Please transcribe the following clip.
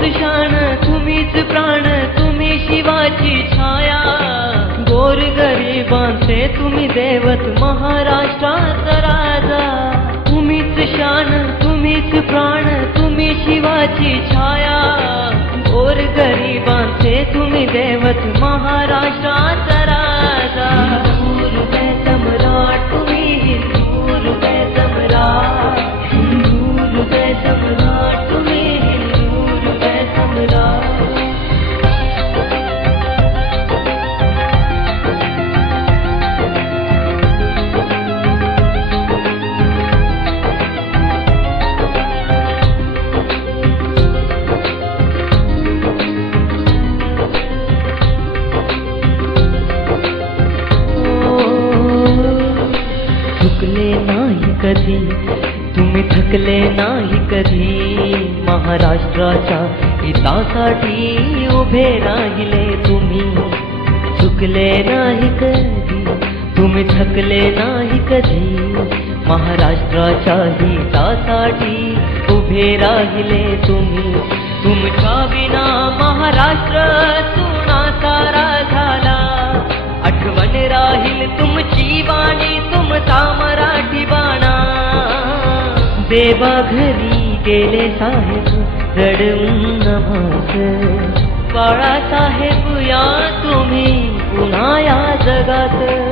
शान तुम्हीच प्राण तुम्ही शिवाची छाया. गोर गरिबांचे तुम्ही देवत महाराष्ट्राचा राजा. तुम्हीच शान तुम्हीच प्राण तुम्ही शिवाची छाया. गोर गरिबांचे तुम्ही देवत महाराष्ट्राचा कधी तुम्ही थकले नाही कधी महाराष्ट्राच्या हितासाठी उभे राहिले तुम्ही। चुकले नाही कधी तुम्ही थकले नाही कधी महाराष्ट्राच्या हितासाठी उभे राहिले तुम्ही। तुमच्या विना महाराष्ट्र बेबा घरी गेले साहेब रडून बाळा साहेब या तुम्ही पुन्हा या जगात.